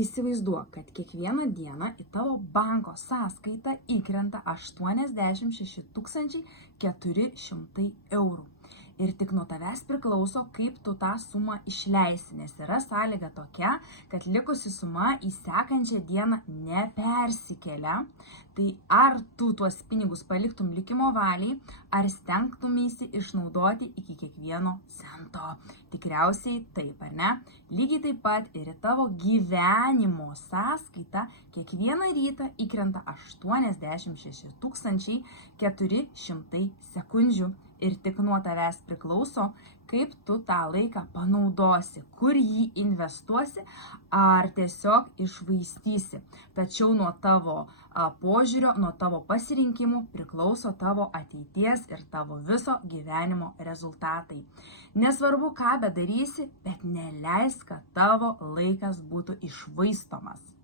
Įsivaizduok, kad kiekvieną dieną į tavo banko sąskaitą įkrenta 86 400 eurų. Ir tik nuo tavęs priklauso, kaip tu tą sumą išleisi, nes yra sąlyga tokia, kad likusi suma į sekančią dieną nepersikelia. Tai ar tu tuos pinigus paliktum likimo valiai, ar stengtumėsi išnaudoti iki kiekvieno cento? Tikriausiai taip, ar ne? Lygiai taip pat ir į tavo gyvenimo sąskaitą kiekvieną rytą įkrenta 86 400 sekundžių. Ir tik nuo tavęs priklauso, kaip tu tą laiką panaudosi, kur jį investuosi, ar tiesiog išvaistysi. Tačiau nuo tavo požiūrio, nuo tavo pasirinkimų priklauso tavo ateities ir tavo viso gyvenimo rezultatai. Nesvarbu, ką bedarysi, bet neleisk, kad tavo laikas būtų iššvaistomas.